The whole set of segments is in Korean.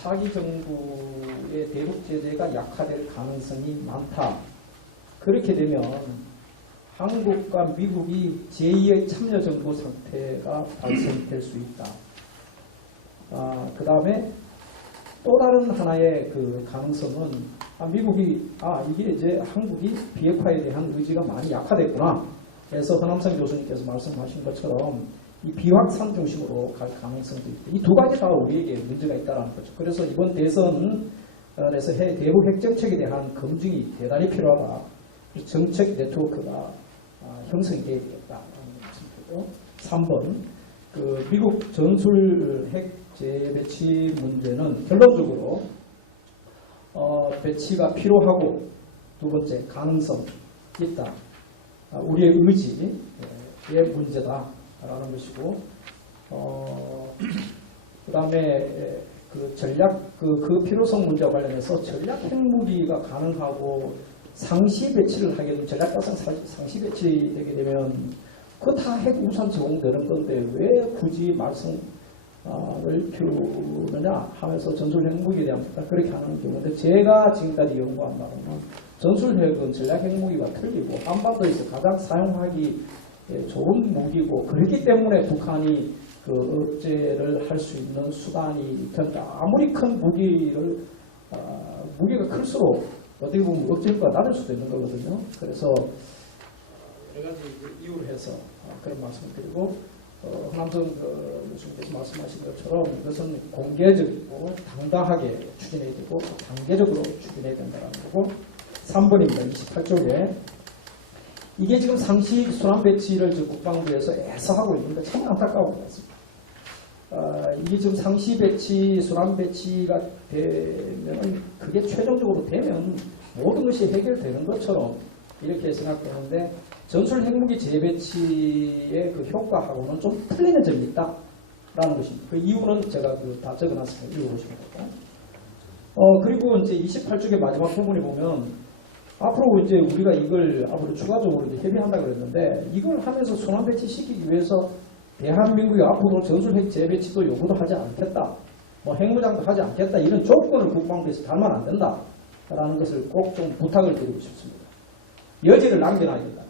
차기 정부의 대북 제재가 약화될 가능성이 많다. 그렇게 되면 한국과 미국이 제2의 참여 정부 상태가 발생될 수 있다. 아, 그 다음에 또 다른 하나의 그 가능성은 아, 미국이 아 이게 이제 한국이 비핵화에 대한 의지가 많이 약화됐구나. 그래서 허남성 교수님께서 말씀하신 것처럼 이 비확산 중심으로 갈 가능성도 있고 이 두 가지 다 우리에게 문제가 있다는 거죠. 그래서 이번 대선에서 해- 대북 핵 정책에 대한 검증이 대단히 필요하다. 이 정책 네트워크가 아, 형성이 되어야 되겠다라는 말씀드리고 3번 그 미국 전술 핵 재배치 문제는 결론적으로 어, 배치가 필요하고 두 번째 가능성 있다. 아, 우리의 의지의 문제다 라는 것이고 어, 그 다음에 그 전략 그, 그 필요성 문제와 관련해서 전략 핵무기가 가능하고 상시 배치를 하게 되면 전략 가상 상시 배치되게 되면 그거 다핵 우산 제공되는 건데 왜 굳이 말씀을 키우느냐 하면서 전술 핵무기에 대한 그렇게 하는 경우인데 제가 지금까지 연구한 바로는 전술 핵은 전략 핵무기가 틀리고 한반도에서 가장 사용하기 예, 좋은 무기고 그렇기 때문에 북한이 그 억제를 할 수 있는 수단이 된다. 아무리 큰 무기를 아, 무게가 클수록 어떻게 보면 억제가 낮을 수도 있는 거거든요. 그래서 여러 가지 이유를 해서 어, 그런 말씀을 드리고 어, 황남성 그 교수님께서 말씀하신 것처럼 이것은 공개적이고 당당하게 추진해야 되고 단계적으로 추진해야 된다는 거고 3번입니다. 28쪽에 이게 지금 상시 순환 배치를 국방부에서 애써 하고 있는데 참 안타까운 것 같습니다. 아, 이게 지금 상시 배치, 순환 배치가 되면 그게 최종적으로 되면 모든 것이 해결되는 것처럼 이렇게 생각되는데 전술 핵무기 재배치의 그 효과하고는 좀 틀리는 점이 있다 라는 것입니다. 그 이유는 제가 그 다 적어놨습니다. 읽어보시면 되고. 어, 그리고 이제 28쪽의 마지막 부분에 보면 앞으로 이제 우리가 이걸 앞으로 추가적으로 이제 협의한다 그랬는데 이걸 하면서 순환 배치 시키기 위해서 대한민국이 앞으로 전술 핵 재배치도 요구도 하지 않겠다. 뭐 핵무장도 하지 않겠다. 이런 조건을 국방부에서 달면 안 된다 라는 것을 꼭 좀 부탁을 드리고 싶습니다. 여지를 남겨놔야겠다.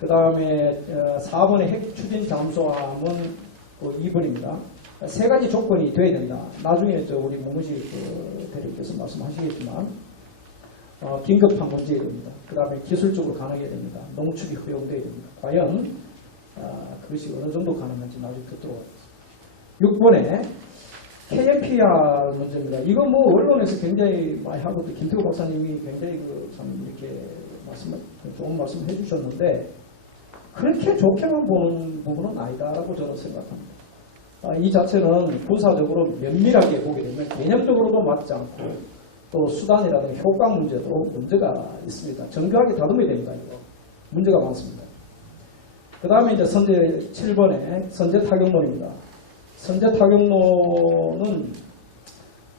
그 다음에 4번의 핵 추진 잠수함은 그 2번입니다. 세 가지 조건이 돼야 된다. 나중에 저 우리 문무식 그 대리께서 말씀하시겠지만 어, 긴급한 문제가 됩니다. 그 다음에 기술적으로 가능해야 됩니다. 농축이 허용돼야 됩니다. 과연 아, 그것이 어느 정도 가능한지 나중에 듣도록 하겠습니다. 6번에 KMPR 문제입니다. 이거 뭐 언론에서 굉장히 많이 하고 또 김태호 박사님이 굉장히 그 참 이렇게 말씀 좋은 말씀 해주셨는데 그렇게 좋게만 보는 부분은 아니다라고 저는 생각합니다. 아, 이 자체는 군사적으로 면밀하게 보게 되면 개념적으로도 맞지 않고 또 수단이라든가 효과 문제도 문제가 있습니다. 정교하게 다듬어야 됩니다. 이거 문제가 많습니다. 그 다음에 이제 선제 7번에 선제 타격론입니다. 선제 타격론은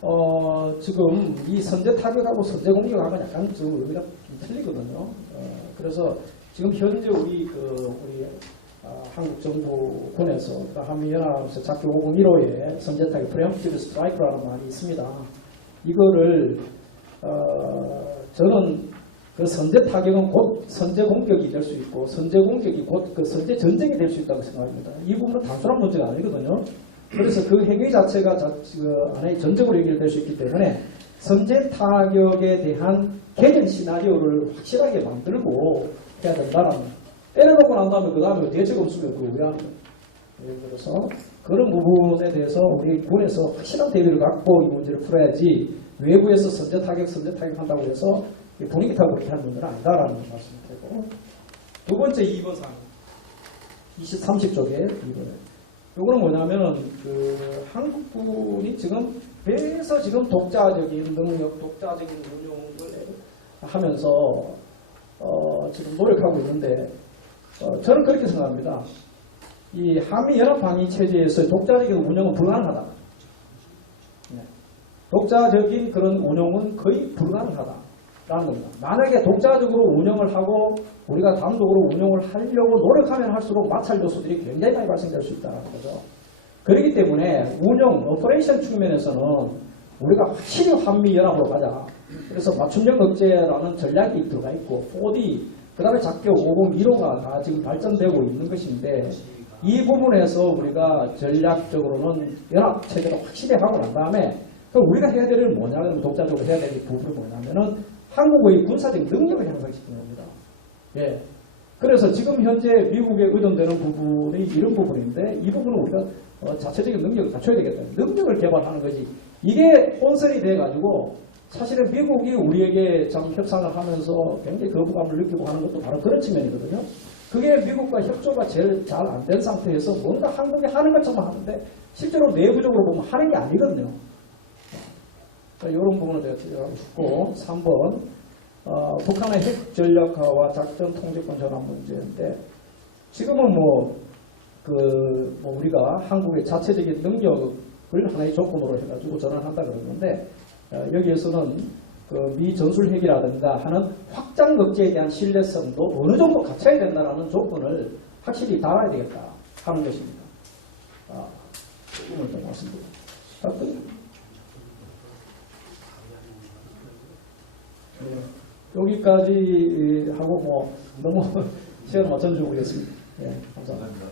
어, 지금 이 선제 타격하고 선제 공격하고 약간 좀 의미가 좀 틀리거든요. 어, 그래서 지금 현재 우리 그 우리 아, 한국 정부군에서 그 한미연합에서 작교 501호에 선제 타격 프레엄티브 스트라이크라는 말이 있습니다. 이거를 어, 저는 그 선제 타격은 곧 선제 공격이 될 수 있고 선제 공격이 곧 그 선제 전쟁이 될 수 있다고 생각합니다. 이 부분은 단순한 문제가 아니거든요. 그래서 그 행위 자체가 자, 그 안에 전적으로 연결될 수 있기 때문에 선제 타격에 대한 개념 시나리오를 확실하게 만들고 해야 된다라는 때려놓고 난 다음에 그 다음에 대책 없으면 그거 왜 하는 거예요? 예를 들어서 그런 부분에 대해서 우리 군에서 확실한 대비를 갖고 이 문제를 풀어야지 외부에서 선제 타격, 선제 타격 한다고 해서 분위기 타고 그렇게 하는 문제는 아니다라는 말씀을 드리고 두 번째 2번 사항 20, 30쪽에 2번에 이거는 뭐냐면 그 한국군이 지금 배에서 지금 독자적인 능력, 독자적인 운용을 하면서 어, 지금 노력하고 있는데 어, 저는 그렇게 생각합니다. 이 한미 연합 방위 체제에서 독자적인 운영은 불가능하다. 네. 독자적인 그런 운영은 거의 불가능하다라는 겁니다. 만약에 독자적으로 운영을 하고 우리가 단독으로 운영을 하려고 노력하면 할수록 마찰 요소들이 굉장히 많이 발생될 수 있다는 거죠. 그렇기 때문에 운영, 오퍼레이션 측면에서는 우리가 확실히 한미연합으로 가자. 그래서 맞춤형 억제라는 전략이 들어가 있고 4D, 그 다음에 작교 50, 1호가 다 지금 발전되고 있는 것인데 이 부분에서 우리가 전략적으로는 연합 체제를 확실히 하고 난 다음에 그럼 우리가 해야 될 뭐냐면 독자적으로 해야 될 부분이 뭐냐면은 한국의 군사적 능력을 향상시키는 겁니다. 예. 그래서 지금 현재 미국에 의존되는 부분이 이런 부분인데 이 부분은 우리가 어, 자체적인 능력을 갖춰야 되겠다. 능력을 개발하는 거지. 이게 혼선이 돼가지고 사실은 미국이 우리에게 참 협상을 하면서 굉장히 거부감을 느끼고 하는 것도 바로 그런 측면이거든요. 그게 미국과 협조가 제일 잘 안 된 상태에서 뭔가 한국이 하는 것처럼 하는데 실제로 내부적으로 보면 하는 게 아니거든요. 이런 부분을 제가 싶고 3번 어, 북한의 핵 전략화와 작전 통제권 전환 문제인데 지금은 뭐, 그, 뭐 우리가 한국의 자체적인 능력을 하나의 조건으로 해가지고 전환한다 그러는데 어, 여기에서는 그 미 전술 핵이라든가 하는 확 장 억제에 대한 신뢰성도 어느 정도 갖춰야 된다는 조건을 확실히 달아야 되겠다 하는 것입니다. 아, 오늘 좀 말씀드립니다. 네, 여기까지 하고 뭐 너무 시간 맞춰주고 오겠습니다. 예, 감사합니다.